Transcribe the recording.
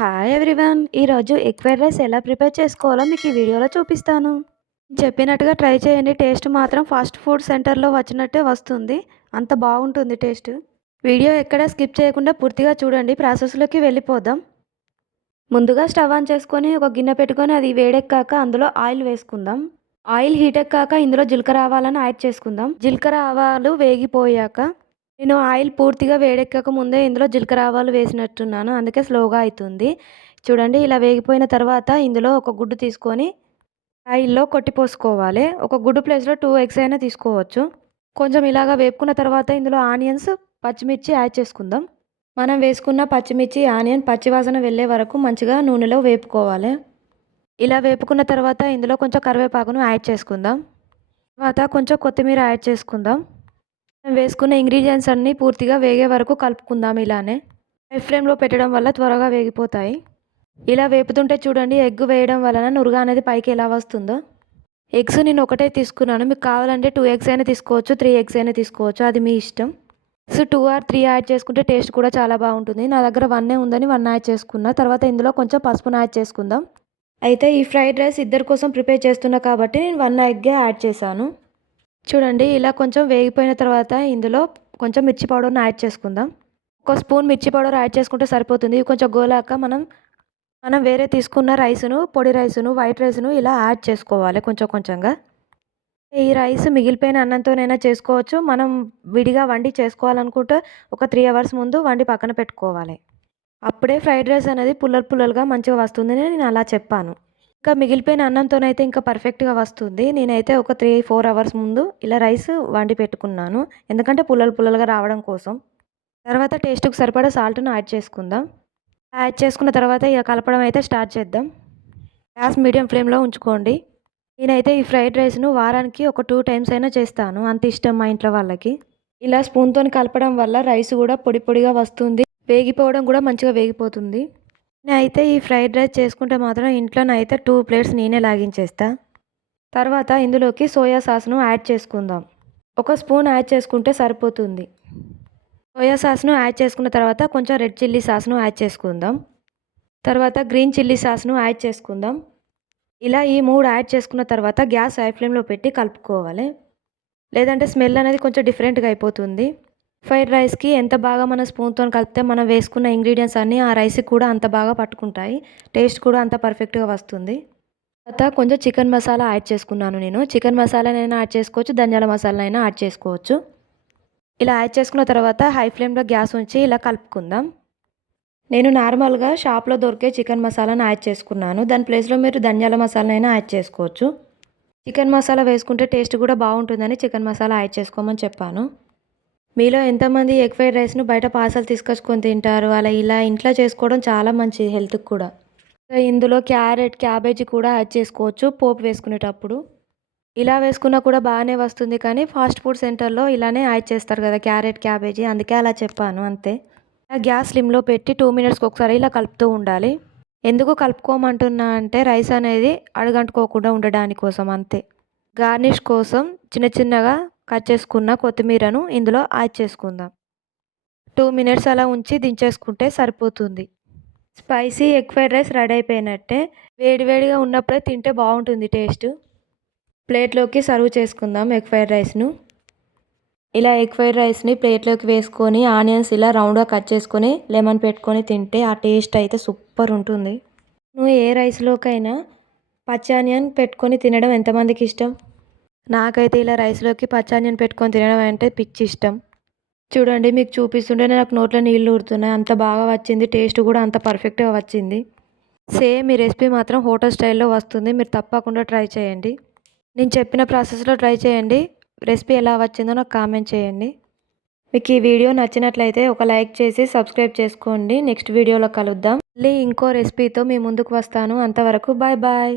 Hi everyone ఈరోజు egg fried rice ఎలా prepare చేసుకోవాలో మీకు ఈ వీడియోలో చూపిస్తాను. చెప్పినట్టుగా ట్రై చేయండి టేస్ట్ మాత్రం ఫాస్ట్ ఫుడ్ సెంటర్లో వచ్చినట్టే వస్తుంది. అంత బాగుంటుంది టేస్ట్. వీడియో ఎక్కడ స్కిప్ చేయకుండా పూర్తిగా చూడండి ప్రాసెస్లోకి వెళ్ళిపోదాం. ముందుగా స్టవ్ ఆన్ చేసుకొని ఒక గిన్నె పెట్టుకొని అది వేడెక్కాక అందులో ఆయిల్ వేసుకుందాం. ఆయిల్ హీట్ ఎక్కాక ఇందులో జీలకర్ర ఆవాలను యాడ్ చేసుకుందాం. జీలకర్ర ఆవాలు వేగిపోయాక నేను ఆయిల్ పూర్తిగా వేడెక్కక ముందే ఇందులో జీలకర్ర ఆవాలు వేసినట్టున్నాను. అందుకే స్లోగా అవుతుంది చూడండి ఇలా వేగిపోయిన తర్వాత ఇందులో ఒక గుడ్డు తీసుకొని ఆయిల్లో కొట్టిపోసుకోవాలి ఒక గుడ్డు ప్లేస్లో టూ ఎగ్స్ అయినా తీసుకోవచ్చు. కొంచెం ఇలాగా వేపుకున్న తర్వాత ఇందులో ఆనియన్స్ పచ్చిమిర్చి యాడ్ చేసుకుందాం. మనం వేసుకున్న పచ్చిమిర్చి ఆనియన్ పచ్చివాసన వెళ్ళే వరకు మంచిగా నూనెలో వేపుకోవాలి. ఇలా వేపుకున్న తర్వాత ఇందులో కొంచెం కరివేపాకును యాడ్ చేసుకుందాం. తర్వాత కొంచెం కొత్తిమీర యాడ్ చేసుకుందాం. వేసుకున్న ఇంగ్రీడియంట్స్ అన్నీ పూర్తిగా వేగే వరకు కలుపుకుందాం ఇలానే. హై ఫ్లేమ్లో పెట్టడం వల్ల త్వరగా వేగిపోతాయి. ఇలా వేపుతుంటే చూడండి ఎగ్ వేయడం వలన నురుగా అనేది పైకి ఎలా వస్తుందో. ఎగ్స్ నేను ఒకటే తీసుకున్నాను. మీకు కావాలంటే టూ ఎగ్స్ అయినా తీసుకోవచ్చు త్రీ ఎగ్స్ అయినా తీసుకోవచ్చు. అది మీ ఇష్టం. Eggs two or three add చేసుకుంటే టేస్ట్ కూడా చాలా బాగుంటుంది. నా దగ్గర వన్నే ఉందని వన్ యాడ్ చేసుకున్నా. తర్వాత ఇందులో కొంచెం పసుపును యాడ్ చేసుకుందాం. అయితే ఈ ఫ్రైడ్ రైస్ ఇద్దరి కోసం ప్రిపేర్ చేస్తున్నా కాబట్టి నేను వన్ ఎగ్గే యాడ్ చేశాను. చూడండి ఇలా కొంచెం వేగిపోయిన తర్వాత ఇందులో కొంచెం మిర్చి పౌడర్ని యాడ్ చేసుకుందాం. ఒక స్పూన్ మిర్చి పౌడర్ యాడ్ చేసుకుంటే సరిపోతుంది. ఇవి కొంచెం గోలాక మనం మనం వేరే తీసుకున్న రైసును పొడి రైసును వైట్ రైసును ఇలా యాడ్ చేసుకోవాలి కొంచెం కొంచెంగా. ఈ రైస్ మిగిలిపోయిన అన్నంతోనైనా చేసుకోవచ్చు. మనం విడిగా వండి చేసుకోవాలనుకుంటే ఒక త్రీ అవర్స్ ముందు వండి పక్కన పెట్టుకోవాలి. అప్పుడే ఫ్రైడ్ రైస్ అనేది పుల్లలు పుల్లలుగా మంచిగా వస్తుందని నేను అలా చెప్పాను. ఇంకా మిగిలిపోయిన అన్నంతోనైతే ఇంకా పర్ఫెక్ట్గా వస్తుంది. నేనైతే ఒక త్రీ ఫోర్ అవర్స్ ముందు ఇలా రైస్ వండి పెట్టుకున్నాను. ఎందుకంటే పుల్లలు పుల్లలుగా రావడం కోసం. తర్వాత టేస్ట్కి సరిపడా సాల్ట్ను యాడ్ చేసుకుందాం. యాడ్ చేసుకున్న తర్వాత ఇక కలపడం అయితే స్టార్ట్ చేద్దాం. గ్యాస్ మీడియం ఫ్లేమ్లో ఉంచుకోండి. నేనైతే ఈ ఫ్రైడ్ రైస్ను వారానికి ఒక టూ టైమ్స్ అయినా చేస్తాను. అంత ఇష్టం మా ఇంట్లో వాళ్ళకి. ఇలా స్పూన్తో కలపడం వల్ల రైస్ కూడా పొడి పొడిగా వస్తుంది. వేగిపోవడం కూడా మంచిగా వేగిపోతుంది. నేనైతే ఈ ఫ్రైడ్ రైస్ చేసుకుంటే మాత్రం ఇంట్లోనైతే టూ ప్లేట్స్ నేనే లాగించేస్తా. తర్వాత ఇందులోకి సోయా సాస్ను యాడ్ చేసుకుందాం. ఒక స్పూన్ యాడ్ చేసుకుంటే సరిపోతుంది. సోయా సాస్ను యాడ్ చేసుకున్న తర్వాత కొంచెం రెడ్ చిల్లీ సాస్ను యాడ్ చేసుకుందాం. తర్వాత గ్రీన్ చిల్లీ సాస్ను యాడ్ చేసుకుందాం. ఇలా ఈ మూడు యాడ్ చేసుకున్న తర్వాత గ్యాస్ హై ఫ్లేమ్లో పెట్టి కలుపుకోవాలి. లేదంటే స్మెల్ అనేది కొంచెం డిఫరెంట్గా అయిపోతుంది. ఫ్రైడ్ రైస్కి ఎంత బాగా మన స్పూన్తో కలిపితే మనం వేసుకున్న ఇంగ్రీడియంట్స్ అన్నీ ఆ రైస్కి కూడా అంత బాగా పట్టుకుంటాయి. టేస్ట్ కూడా అంత పర్ఫెక్ట్గా వస్తుంది. తర్వాత కొంచెం చికెన్ మసాలా యాడ్ చేసుకున్నాను నేను. చికెన్ మసాలానైనా యాడ్ చేసుకోవచ్చు ధనియాల మసాలానైనా యాడ్ చేసుకోవచ్చు. ఇలా యాడ్ చేసుకున్న తర్వాత హై ఫ్లేమ్లో గ్యాస్ ఉంచి ఇలా కలుపుకుందాం. నేను నార్మల్గా షాప్లో దొరికే చికెన్ మసాలాను యాడ్ చేసుకున్నాను. దాని ప్లేస్లో మీరు ధనియాల మసాలానైనా యాడ్ చేసుకోవచ్చు. చికెన్ మసాలా వేసుకుంటే టేస్ట్ కూడా బాగుంటుందని చికెన్ మసాలా యాడ్ చేసుకోమని చెప్పాను. మీలో ఎంతమంది ఎగ్ ఫ్రైడ్ రైస్ను బయట పార్సల్ తీసుకొచ్చుకొని తింటారు? అలా ఇలా ఇంట్లో చేసుకోవడం చాలా మంచిది హెల్త్కి కూడా. ఇందులో క్యారెట్ క్యాబేజీ కూడా యాడ్ చేసుకోవచ్చు పోపు వేసుకునేటప్పుడు. ఇలా వేసుకున్నా కూడా బాగానే వస్తుంది కానీ ఫాస్ట్ ఫుడ్ సెంటర్లో ఇలానే యాడ్ చేస్తారు కదా క్యారెట్ క్యాబేజీ. అందుకే అలా చెప్పాను అంతే. గ్యాస్ స్లిమ్లో పెట్టి టూ మినిట్స్కి ఒకసారి ఇలా కలుపుతూ ఉండాలి. ఎందుకు కలుపుకోమంటున్నా అంటే రైస్ అనేది అడగంటుకోకుండా ఉండడానికి కోసం అంతే. గార్నిష్ కోసం చిన్న చిన్నగా కట్ చేసుకున్న కొత్తిమీరను ఇందులో యాడ్ చేసుకుందాం. టూ మినిట్స్ అలా ఉంచి దించేసుకుంటే సరిపోతుంది. Spicy egg fried rice ready అయిపోయినట్టే వేడివేడిగా ఉన్నప్పుడే తింటే బాగుంటుంది టేస్ట్. ప్లేట్లోకి సర్వ్ చేసుకుందాం ఎగ్ ఫ్రైడ్ రైస్ను. ఇలా ఎగ్ ఫ్రైడ్ రైస్ని ప్లేట్లోకి వేసుకొని ఆనియన్స్ ఇలా రౌండ్గా కట్ చేసుకొని లెమన్ పెట్టుకొని తింటే ఆ టేస్ట్ అయితే సూపర్ ఉంటుంది. నువ్వు ఏ రైస్లోకైనా పచ్చి ఆనియన్ పెట్టుకొని తినడం ఎంతమందికి ఇష్టం? నాకైతే ఇలా రైస్లోకి పచ్చానియన్ పెట్టుకొని తినడం అంటే పిచ్చి ఇష్టం. చూడండి మీకు చూపిస్తుంటే నాకు నోట్లో నీళ్ళు ఊరుతున్నాయి. అంత బాగా వచ్చింది టేస్ట్ కూడా అంత పర్ఫెక్ట్గా వచ్చింది. సేమ్ ఈ రెసిపీ మాత్రం హోటల్ స్టైల్లో వస్తుంది. మీరు తప్పకుండా ట్రై చేయండి. నేను చెప్పిన ప్రాసెస్లో ట్రై చేయండి. రెసిపీ ఎలా వచ్చిందో నాకు కామెంట్ చేయండి. మీకు ఈ వీడియో నచ్చినట్లయితే ఒక లైక్ చేసి సబ్స్క్రైబ్ చేసుకోండి. నెక్స్ట్ వీడియోలో కలుద్దాం. మళ్ళీ ఇంకో రెసిపీతో మీ ముందుకు వస్తాను. అంతవరకు బాయ్ బాయ్